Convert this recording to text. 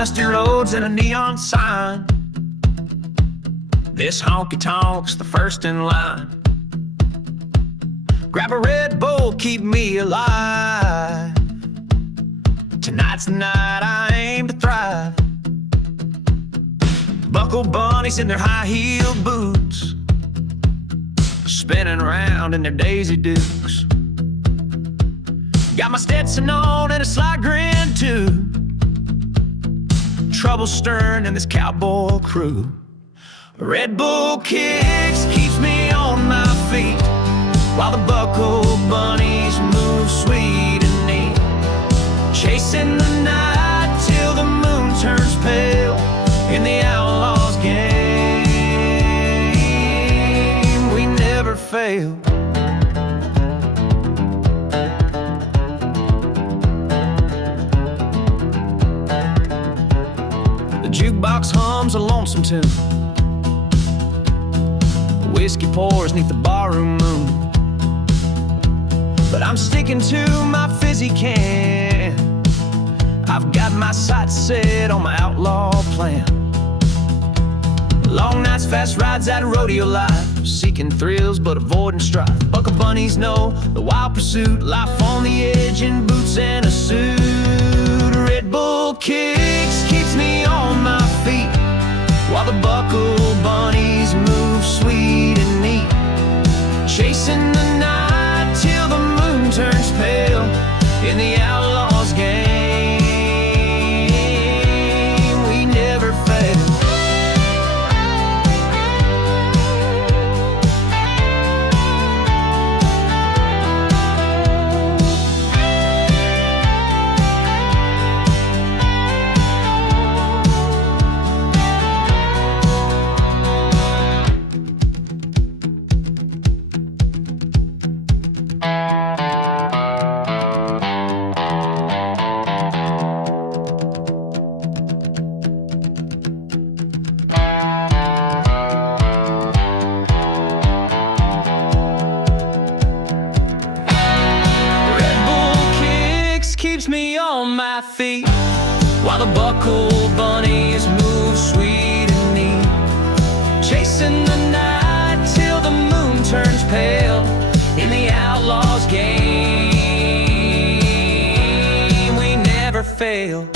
dusty roads and a neon sign. This honky-tonk's the first in line. Grab a Red Bull, keep me alive. Tonight's the night I aim to thrive. Buckle bunnies in their high-heeled boots, spinning around in their Daisy Dukes. Got my Stetson on and a sly grin too. Trouble stirring in this cowboy crew. Red Bull kicks, keeps me on my feet, while the buckle bunnies move sweet and neat. Chasing the night till the moon turns pale in the outlaws' game. We never fail. The jukebox hums a lonesome tune. Whiskey pours neath the barroom moon, but I'm sticking to my fizzy can. I've got my sights set on my outlaw plan. Long nights, fast rides at a rodeo life, seeking thrills but avoiding strife. Buckle bunnies know the wild pursuit, life on the edge in boots and a suit. Red Bull kicks, keeps me on my feet, while the buckle bunnies move sweet and neat. Chasing the night till the moon turns pale in the outlaws' game. We never fail. Keeps me on my feet, while the buckle bunnies move sweet and neat. Chasing the night till the moon turns pale in the outlaws' game. We never fail.